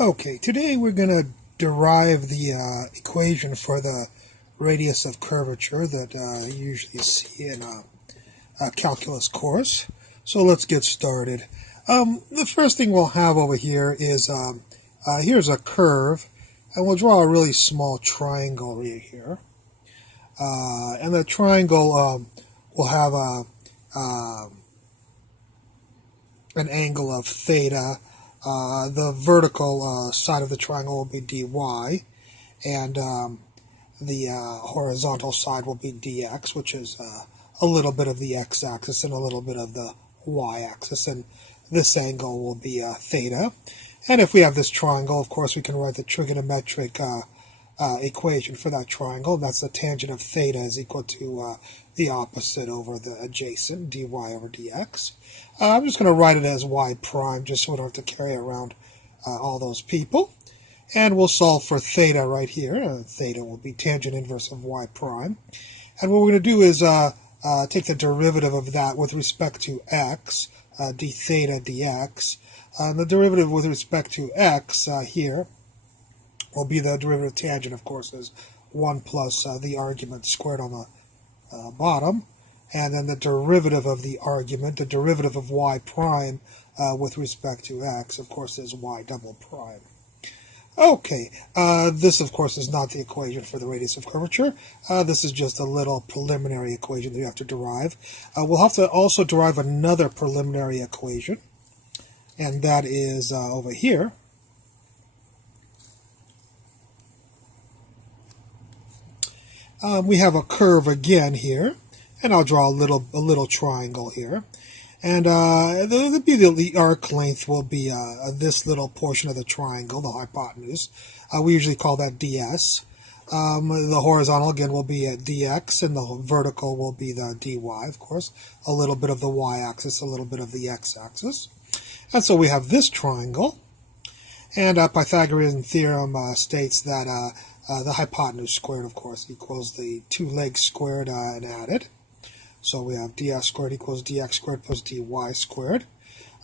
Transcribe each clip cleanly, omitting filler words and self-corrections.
Okay, today we're going to derive the equation for the radius of curvature that you usually see in a calculus course. So let's get started. The first thing we'll have over here is here's a curve, and we'll draw a really small triangle right here. And the triangle will have an angle of theta. The vertical side of the triangle will be dy, and the horizontal side will be dx, which is a little bit of the x-axis and a little bit of the y-axis, and this angle will be theta. And if we have this triangle, of course, we can write the trigonometric equation for that triangle. That's the tangent of theta is equal to the opposite over the adjacent, dy over dx. I'm just going to write it as y prime, just so we don't have to carry around all those people. And we'll solve for theta right here. Theta will be tangent inverse of y prime. And what we're going to do is take the derivative of that with respect to x, d theta dx. The derivative with respect to x here will be the derivative tangent, of course, is 1 plus the argument squared on the bottom. And then the derivative of the argument, the derivative of y prime with respect to x, of course, is y double prime. Okay, this, of course, is not the equation for the radius of curvature. This is just a little preliminary equation that you have to derive. We'll have to also derive another preliminary equation, and that is over here. We have a curve again here, and I'll draw a little triangle here. And the arc length will be this little portion of the triangle, the hypotenuse. We usually call that ds. The horizontal, again, will be at dx, and the vertical will be the dy, of course. A little bit of the y-axis, a little bit of the x-axis. And so we have this triangle. And Pythagorean theorem states that the hypotenuse squared, of course, equals the two legs squared and added. So we have ds squared equals dx squared plus dy squared.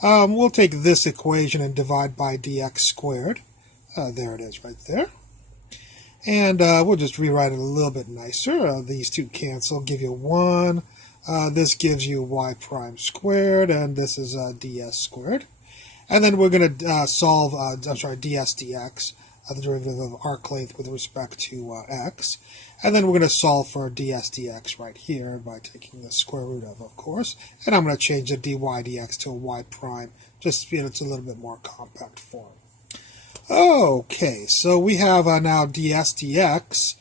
We'll take this equation and divide by dx squared. There it is right there. And we'll just rewrite it a little bit nicer. These two cancel, give you 1. This gives you y prime squared, and this is ds squared. And then we're going to solve, ds dx, the derivative of arc length with respect to x. And then we're going to solve for ds dx right here by taking the square root of course. And I'm going to change the dy dx to a y prime, just so it's a little bit more compact form. Okay, so we have now ds dx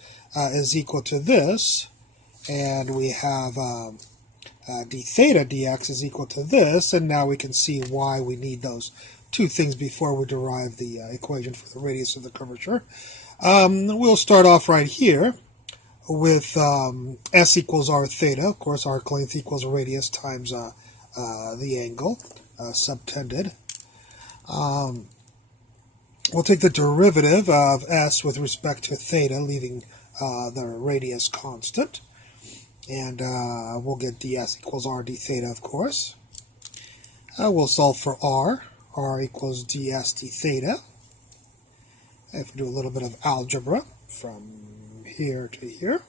is equal to this, and we have d theta dx is equal to this, and now we can see why we need those two things before we derive the equation for the radius of the curvature. We'll start off right here with s equals r theta. Of course, arc length equals radius times the angle subtended. We'll take the derivative of s with respect to theta, leaving the radius constant. And we'll get ds equals r d theta, of course. We'll solve for r. R equals ds d theta. If we do a little bit of algebra from here to here.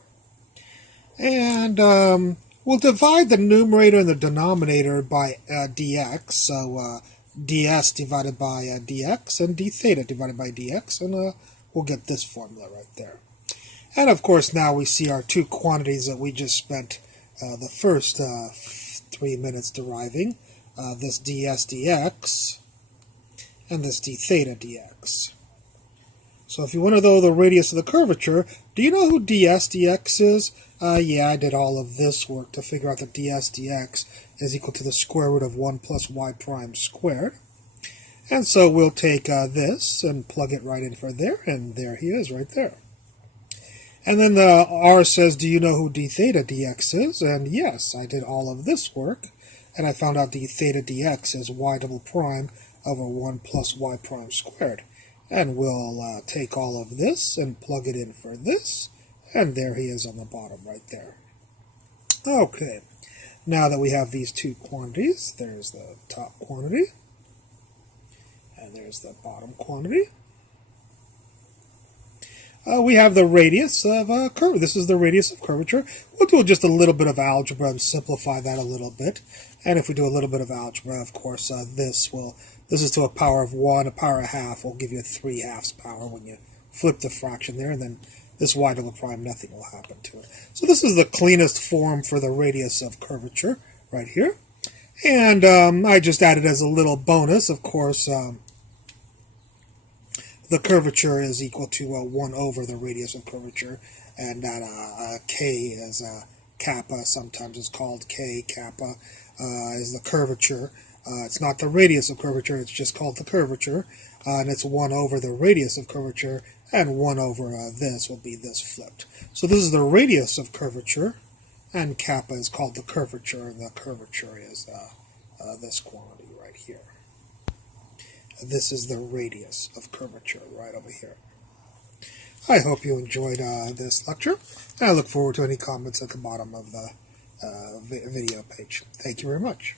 And we'll divide the numerator and the denominator by dx. So ds divided by dx and d theta divided by dx. And we'll get this formula right there. And of course now we see our two quantities that we just spent the first 3 minutes deriving. This ds dx and this d theta dx. So if you want to know the radius of the curvature, do you know who ds dx is? Yeah, I did all of this work to figure out that ds dx is equal to the square root of 1 plus y prime squared. And so we'll take this and plug it right in for there, and there he is right there. And then the r says, do you know who d theta dx is? And yes, I did all of this work, and I found out d theta dx is y double prime over 1 plus y prime squared. And we'll take all of this and plug it in for this, and there he is on the bottom right there. Okay, now that we have these two quantities, there's the top quantity, and there's the bottom quantity. we have the radius of a curve. This is the radius of curvature. We'll do just a little bit of algebra and simplify that a little bit. And if we do a little bit of algebra, of course, this is to a power of 1, a power of half will give you a 3/2 power when you flip the fraction there, and then this y double prime, nothing will happen to it. So this is the cleanest form for the radius of curvature right here. And I just added as a little bonus, of course, the curvature is equal to 1 over the radius of curvature, and that k is kappa, sometimes it's called k, kappa, is the curvature. It's not the radius of curvature, it's just called the curvature, and it's 1 over the radius of curvature, and 1 over this will be this flipped. So this is the radius of curvature, and kappa is called the curvature, and the curvature is this quantity right here. This is the radius of curvature right over here. I hope you enjoyed this lecture, and I look forward to any comments at the bottom of the video page. Thank you very much.